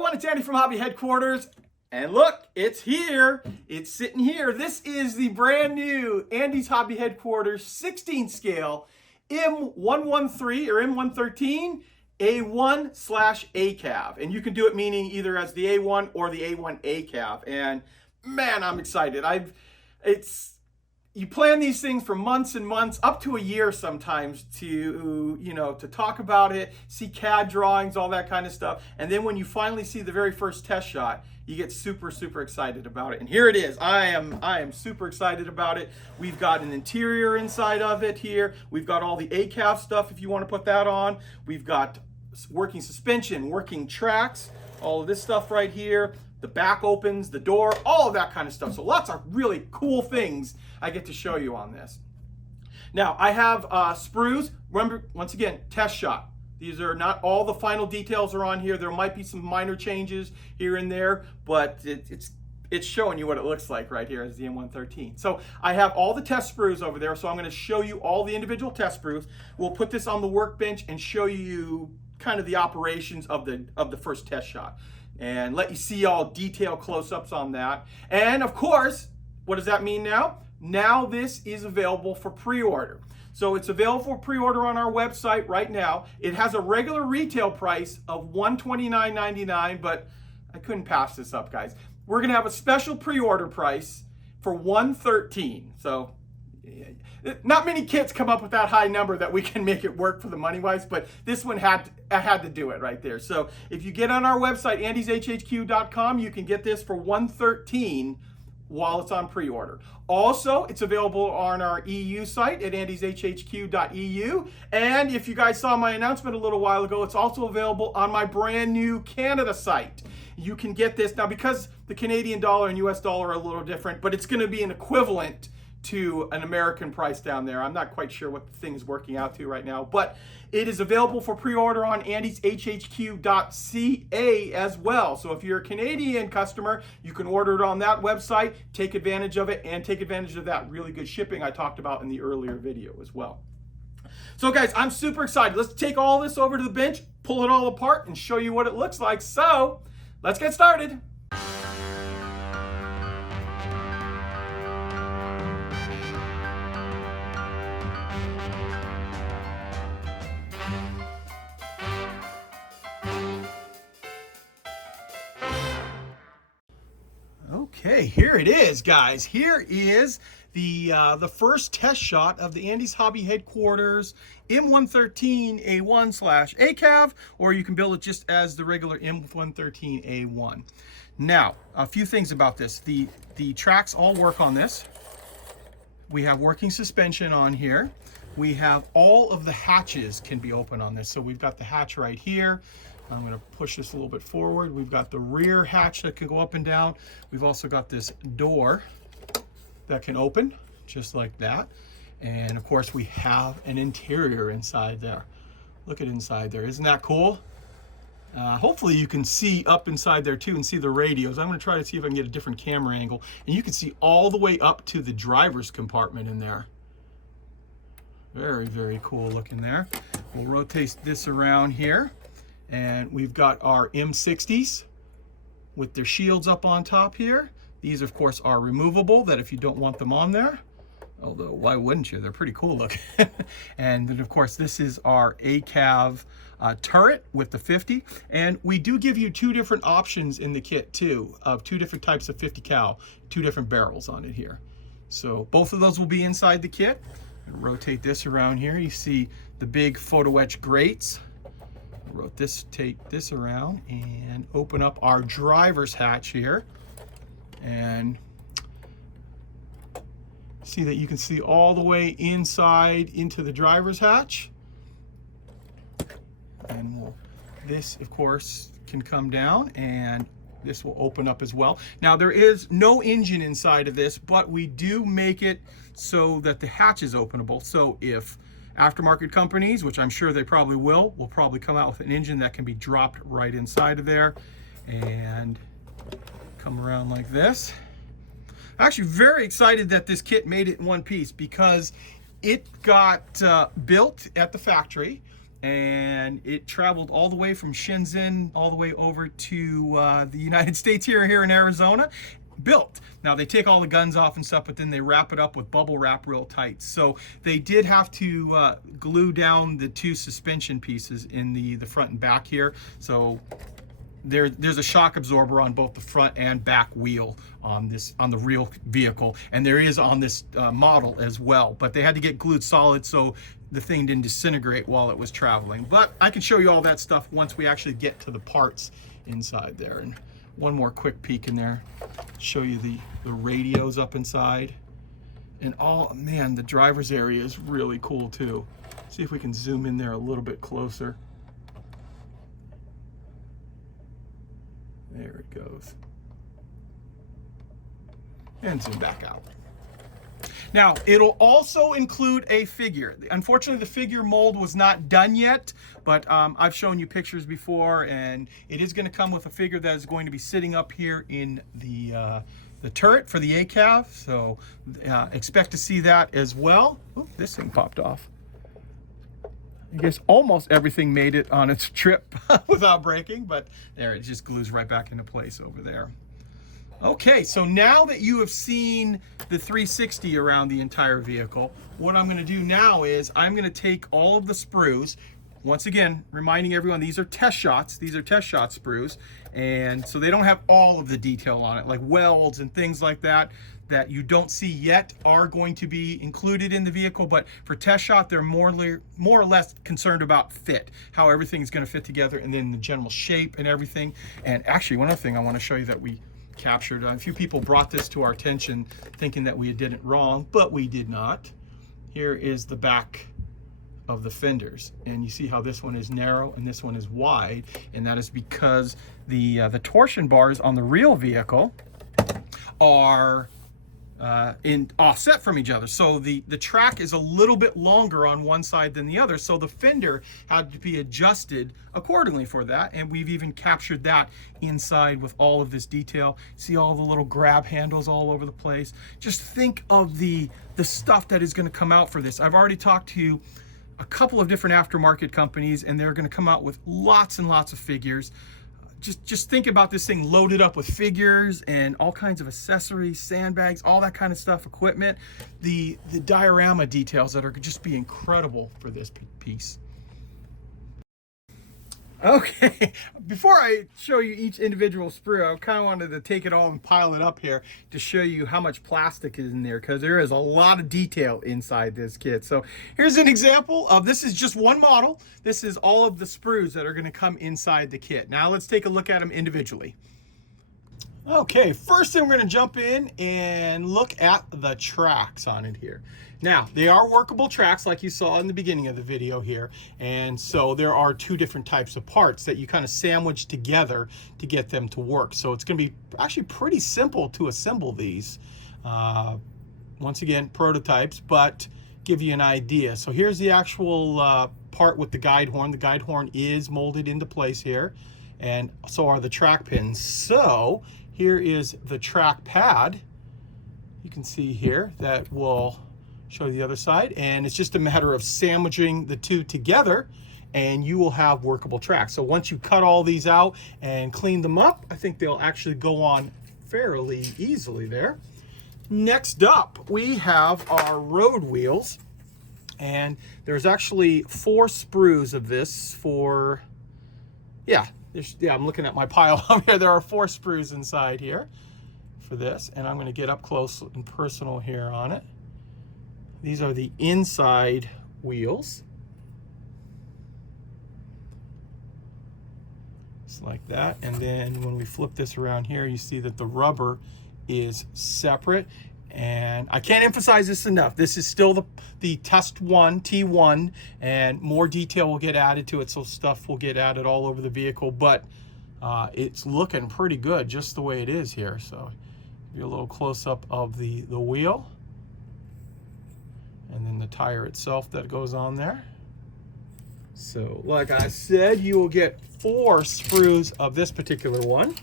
everyone, it's Andy from Hobby Headquarters. And look, it's here. It's sitting here. This is the brand new Andy's Hobby Headquarters 16 scale M113 or M113 A1/ACAV. And you can do it meaning either as the A1 or the A1 ACAV. And man, I'm excited. You plan these things for months and months, up to a year sometimes, to talk about it, see CAD drawings, all that kind of stuff. And then when you finally see the very first test shot, you get super, super excited about it. And here it is. I am super excited about it. We've got an interior inside of it here. We've got all the ACAV stuff if you want to put that on. We've got working suspension, working tracks, all of this stuff right here. The back opens, the door, all of that kind of stuff. So lots of really cool things I get to show you on this. Now, I have sprues. Remember, once again, test shot. These are not all the final details are on here. There might be some minor changes here and there, but it's showing you what it looks like right here as the M113. So I have all the test sprues over there, so I'm gonna show you all the individual test sprues. We'll put this on the workbench and show you kind of the operations of the first test shot and let you see all detailed close-ups on that. And of course, what does that mean now? Now this is available for pre-order. So it's available for pre-order on our website right now. It has a regular retail price of $129.99, but I couldn't pass this up, guys. We're gonna have a special pre-order price for $113. So not many kits come up with that high number that we can make it work for the money-wise, but this one I had to do it right there. So if you get on our website, andyshhq.com, you can get this for $113 while it's on pre-order. Also, it's available on our EU site at andyshhq.eu. And if you guys saw my announcement a little while ago, it's also available on my brand new Canada site. You can get this now because the Canadian dollar and US dollar are a little different, but it's going to be an equivalent to an American price down there. I'm not quite sure what the thing is working out to right now, but it is available for pre-order on andyshhq.ca as well. So if you're a Canadian customer, you can order it on that website, take advantage of it, and take advantage of that really good shipping I talked about in the earlier video as well. So guys, I'm super excited. Let's take all this over to the bench, pull it all apart, and show you what it looks like. So let's get started. Okay, here it is, guys. Here is the first test shot of the Andy's Hobby Headquarters M113 A1/ACAV, or you can build it just as the regular M113 A1. Now, a few things about this. The tracks all work on this. We have working suspension on here. We have all of the hatches can be open on this. So we've got the hatch right here. I'm going to push this a little bit forward. We've got the rear hatch that can go up and down. We've also got this door that can open just like that. And of course we have an interior inside there. Look at inside there. Isn't that cool? Hopefully you can see up inside there too and see the radios. I'm going to try to see if I can get a different camera angle. And you can see all the way up to the driver's compartment in there. Very, very cool looking there. We'll rotate this around here. And we've got our M60s with their shields up on top here. These, of course, are removable, that if you don't want them on there. Although, why wouldn't you? They're pretty cool looking. And then, of course, this is our ACAV turret with the 50. And we do give you two different options in the kit, too, of two different types of 50 cal, two different barrels on it here. So both of those will be inside the kit. Rotate this around here. You see the big photo etch grates. Take this around and open up our driver's hatch here, and see that you can see all the way inside into the driver's hatch. And this, of course, can come down, and this will open up as well. Now, there is no engine inside of this, but we do make it so that the hatch is openable. So if aftermarket companies, which I'm sure they probably will probably come out with an engine that can be dropped right inside of there and come around like this. I'm actually very excited that this kit made it in one piece because it got built at the factory and it traveled all the way from Shenzhen all the way over to the United States here in Arizona. Built. Now they take all the guns off and stuff, but then they wrap it up with bubble wrap real tight. So they did have to glue down the two suspension pieces in the front and back here. So there's a shock absorber on both the front and back wheel on the real vehicle, and there is on this model as well. But they had to get glued solid so the thing didn't disintegrate while it was traveling. But I can show you all that stuff once we actually get to the parts inside there. And one more quick peek in there, show you the radios up inside. And man, the driver's area is really cool too. See if we can zoom in there a little bit closer. There it goes. And zoom back out. Now, it'll also include a figure. Unfortunately, the figure mold was not done yet, but I've shown you pictures before, and it is going to come with a figure that is going to be sitting up here in the turret for the ACAV. So expect to see that as well. Oh, this thing popped off. I guess almost everything made it on its trip without breaking, but there, it just glues right back into place over there. Okay, so now that you have seen the 360 around the entire vehicle, what I'm gonna do now is I'm gonna take all of the sprues, once again, reminding everyone these are test shots, these are test shot sprues, and so they don't have all of the detail on it, like welds and things like that you don't see yet are going to be included in the vehicle, but for test shot, they're more or less concerned about fit, how everything's gonna fit together, and then the general shape and everything. And actually, one other thing I wanna show you that we captured, a few people brought this to our attention thinking that we did it wrong, but we did not. Here is the back of the fenders, and you see how this one is narrow and this one is wide, and that is because the torsion bars on the real vehicle are in offset from each other. So the track is a little bit longer on one side than the other. So the fender had to be adjusted accordingly for that. And we've even captured that inside with all of this detail. See all the little grab handles all over the place. Just think of the stuff that is going to come out for this. I've already talked to a couple of different aftermarket companies, and they're going to come out with lots and lots of figures. Just think about this thing loaded up with figures and all kinds of accessories, sandbags, all that kind of stuff, equipment. The diorama details that are just be incredible for this piece. Okay, before I show you each individual sprue, I kind of wanted to take it all and pile it up here to show you how much plastic is in there, because there is a lot of detail inside this kit. So here's an example of, this is just one model. This is all of the sprues that are going to come inside the kit. Now let's take a look at them individually. Okay, first thing we're going to jump in and look at the tracks on it here. Now, they are workable tracks like you saw in the beginning of the video here. And so there are two different types of parts that you kind of sandwich together to get them to work. So it's going to be actually pretty simple to assemble these. Once again, prototypes, but give you an idea. So here's the actual part with the guide horn. The guide horn is molded into place here, and so are the track pins. So here is the track pad. You can see here that will show you the other side, and it's just a matter of sandwiching the two together and you will have workable tracks. So once you cut all these out and clean them up, I think they'll actually go on fairly easily there. Next up, we have our road wheels, and there's actually 4 sprues of this for, I'm looking at my pile up here. There are 4 sprues inside here for this, and I'm going to get up close and personal here on it. These are the inside wheels. Just like that. And then when we flip this around here, you see that the rubber is separate. And I can't emphasize this enough. This is still the test one, T1, and more detail will get added to it. So stuff will get added all over the vehicle, but it's looking pretty good just the way it is here. So give you a little close up of the wheel. And then the tire itself that goes on there. So like I said, you will get 4 sprues of this particular one.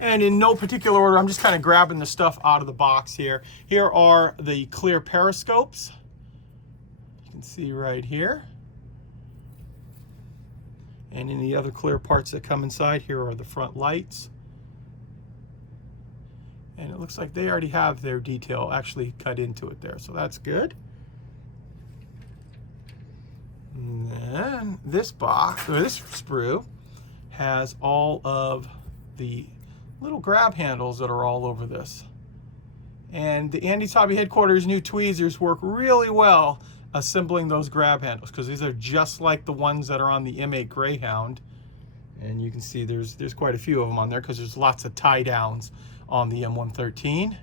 And in no particular order, I'm just kind of grabbing the stuff out of the box here. Here are the clear periscopes. You can see right here. And any other clear parts that come inside, here are the front lights. And it looks like they already have their detail actually cut into it there, so that's good. And then this box, or this sprue, has all of the little grab handles that are all over this. And the Andy's Hobby Headquarters new tweezers work really well assembling those grab handles, because these are just like the ones that are on the M8 Greyhound. And you can see there's quite a few of them on there, because there's lots of tie downs on the M113.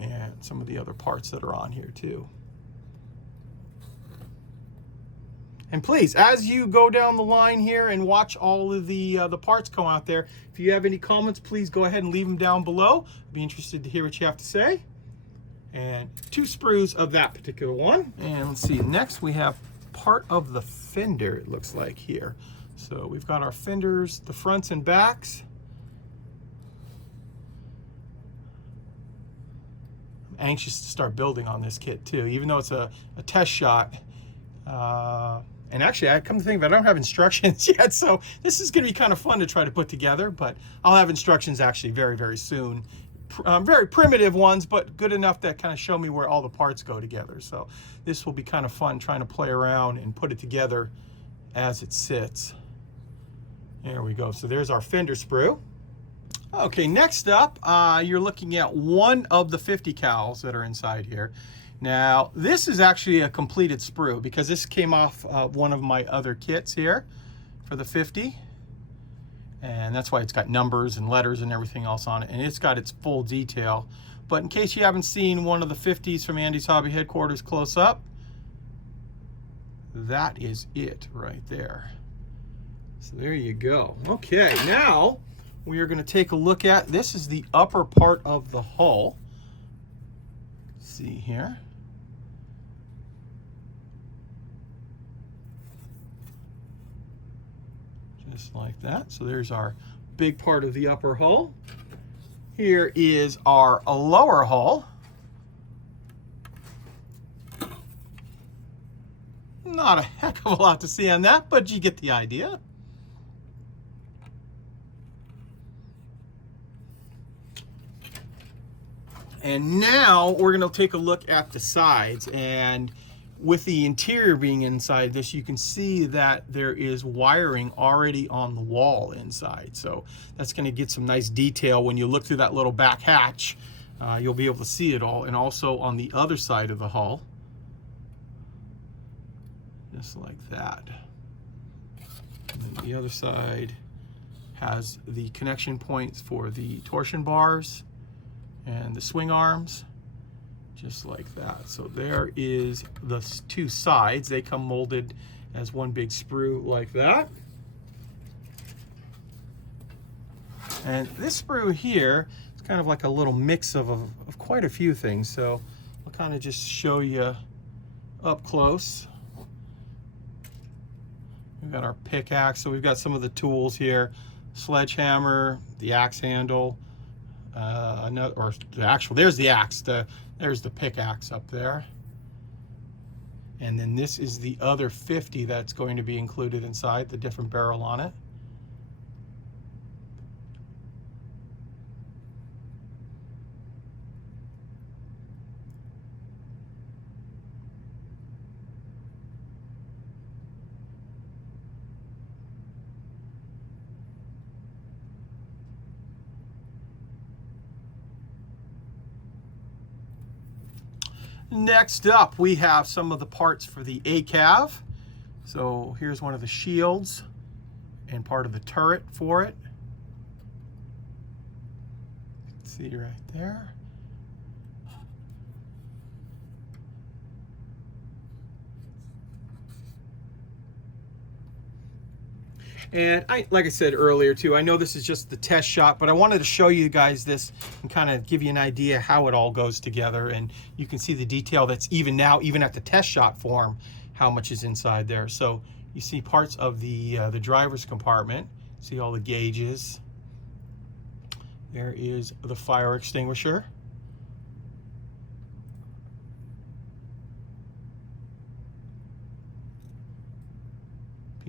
And some of the other parts that are on here too. And please, as you go down the line here and watch all of the parts come out there, if you have any comments, please go ahead and leave them down below. I'd be interested to hear what you have to say. And 2 sprues of that particular one. And let's see, next we have part of the fender, it looks like here. So we've got our fenders, the fronts and backs. I'm anxious to start building on this kit too, even though it's a test shot. And actually, I come to think of it, I don't have instructions yet, so this is going to be kind of fun to try to put together, but I'll have instructions actually very, very soon. Very primitive ones, but good enough that kind of show me where all the parts go together. So this will be kind of fun trying to play around and put it together as it sits. There we go. So there's our fender sprue. Okay, next up, you're looking at one of the 50 cals that are inside here. Now, this is actually a completed sprue, because this came off one of my other kits here for the 50. And that's why it's got numbers and letters and everything else on it. And it's got its full detail. But in case you haven't seen one of the 50s from Andy's Hobby Headquarters close up, that is it right there. So there you go. Okay, now we are going to take a look at, this is the upper part of the hull. Let's see here. Just like that. So there's our big part of the upper hull. Here is our lower hull. Not a heck of a lot to see on that, but you get the idea. And now we're going to take a look at the sides, and with the interior being inside this, you can see that there is wiring already on the wall inside. So that's going to get some nice detail when you look through that little back hatch. You'll be able to see it all. And also on the other side of the hull, just like that. And then the other side has the connection points for the torsion bars and the swing arms, just like that. So there is the 2 sides. They come molded as one big sprue like that. And this sprue here is kind of like a little mix of quite a few things. So I'll kind of just show you up close. We've got our pickaxe, so we've got some of the tools here. Sledgehammer, the axe handle, there's the axe, there's the pickaxe up there. And then this is the other 50 that's going to be included inside, the different barrel on it. Next up, we have some of the parts for the ACAV. So here's one of the shields and part of the turret for it. You can see right there. And like I said earlier too, I know this is just the test shot, but I wanted to show you guys this and kind of give you an idea how it all goes together. And you can see the detail that's even now, even at the test shot form, how much is inside there. So you see parts of the driver's compartment, see all the gauges. There is the fire extinguisher.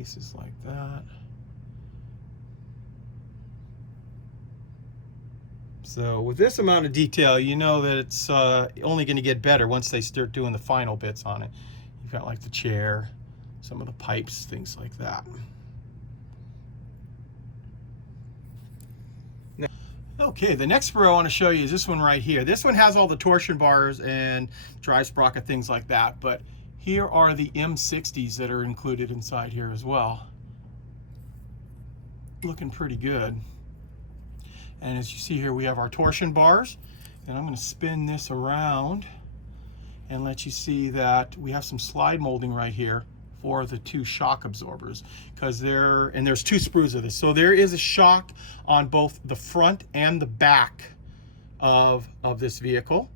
Pieces like that. So with this amount of detail, you know that it's only going to get better once they start doing the final bits on it. You've got like the chair, some of the pipes, things like that. Okay, the next sprue I want to show you is this one right here. This one has all the torsion bars and drive sprocket, things like that, but here are the M60s that are included inside here as well. Looking pretty good. And as you see here, we have our torsion bars, and I'm going to spin this around and let you see that we have some slide molding right here for the two shock absorbers, because there's two sprues of this. So there is a shock on both the front and the back of this vehicle.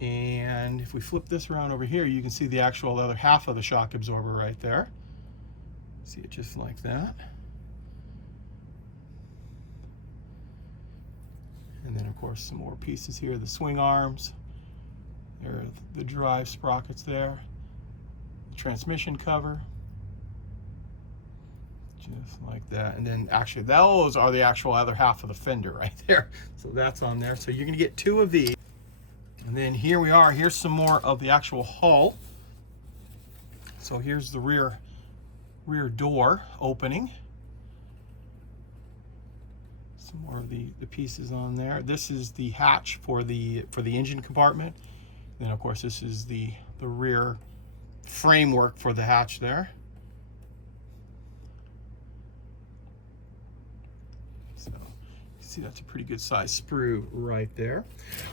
And if we flip this around over here, you can see the actual other half of the shock absorber right there. See it just like that. And then of course some more pieces here, the swing arms, there are the drive sprockets there, the transmission cover, just like that. And then actually those are the actual other half of the fender right there. So that's on there. So you're gonna get two of these. And then here we are, here's some more of the actual hull. So here's the rear door opening. Some more of the pieces on there. This is the hatch for the engine compartment. Then of course this is the rear framework for the hatch there. So you see that's a pretty good size sprue right there.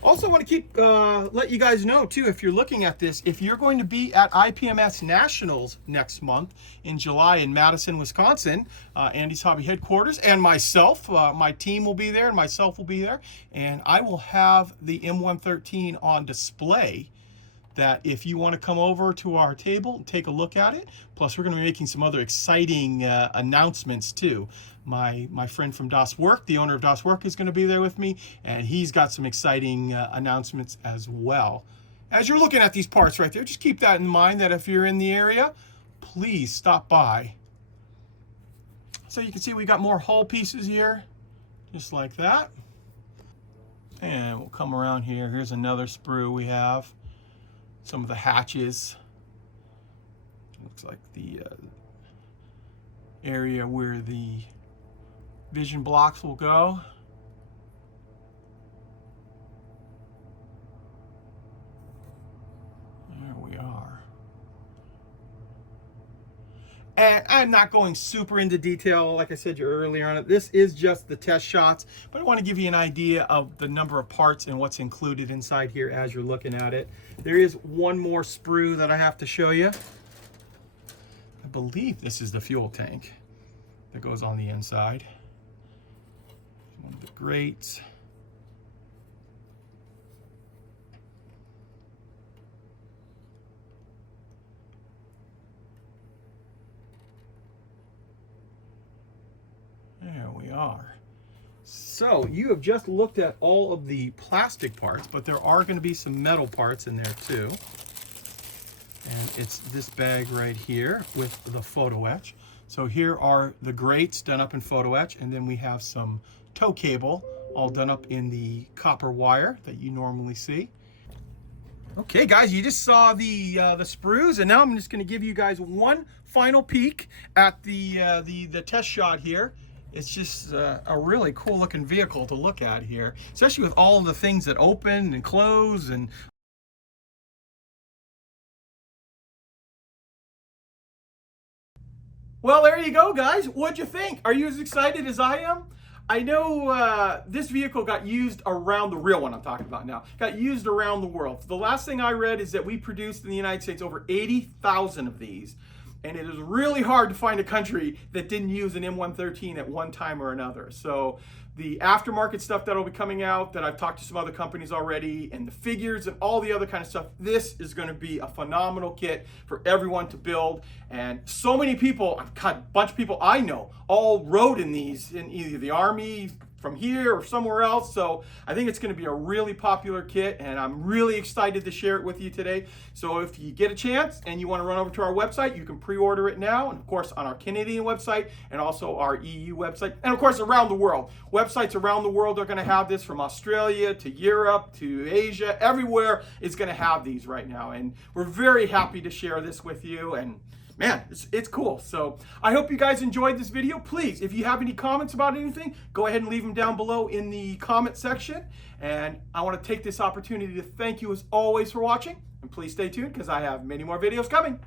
Also want to keep let you guys know too, if you're looking at this, if you're going to be at IPMS Nationals next month in July in Madison, Wisconsin, Andy's Hobby headquarters, and myself, my team will be there, and myself will be there, and I will have the M113 on display, that if you want to come over to our table and take a look at it. Plus we're going to be making some other exciting announcements too. My friend from Das Work, the owner of Das Work, is going to be there with me, and he's got some exciting announcements as well. As you're looking at these parts right there, just keep that in mind, that if you're in the area, please stop by. So you can see we got more hull pieces here, just like that. And we'll come around here. Here's another sprue we have. Some of the hatches. Looks like the area where the vision blocks will go. There we are. And I'm not going super into detail, like I said earlier on it. This is just the test shots, but I want to give you an idea of the number of parts and what's included inside here as you're looking at it. There is one more sprue that I have to show you. I believe this is the fuel tank that goes on the inside. One of the grates. There we are. So you have just looked at all of the plastic parts, but there are going to be some metal parts in there too. And it's this bag right here with the photo etch. So here are the grates done up in photo etch, and then we have some tow cable all done up in the copper wire that you normally see. Okay guys, you just saw the sprues, and now I'm just going to give you guys one final peek at the test shot here. It's just a really cool looking vehicle to look at here, especially with all of the things that open and close. And well, there you go guys. What'd you think? Are you as excited as I am? I know this vehicle got used around, the real one I'm talking about now, got used around the world. The last thing I read is that we produced in the United States over 80,000 of these. And it is really hard to find a country that didn't use an M113 at one time or another. So the aftermarket stuff that'll be coming out, that I've talked to some other companies already, and the figures and all the other kind of stuff, this is going to be a phenomenal kit for everyone to build. And so many people, I've got a bunch of people I know, all rode in these in either the Army, from here or somewhere else. So I think it's going to be a really popular kit, and I'm really excited to share it with you today. So if you get a chance and you want to run over to our website, you can pre-order it now, and of course on our Canadian website and also our EU website, and of course around the world. Websites around the world are going to have this, from Australia to Europe to Asia. Everywhere is going to have these right now, and we're very happy to share this with you. And man, it's cool. So I hope you guys enjoyed this video. Please, if you have any comments about anything, go ahead and leave them down below in the comment section. And I want to take this opportunity to thank you as always for watching. And please stay tuned, because I have many more videos coming.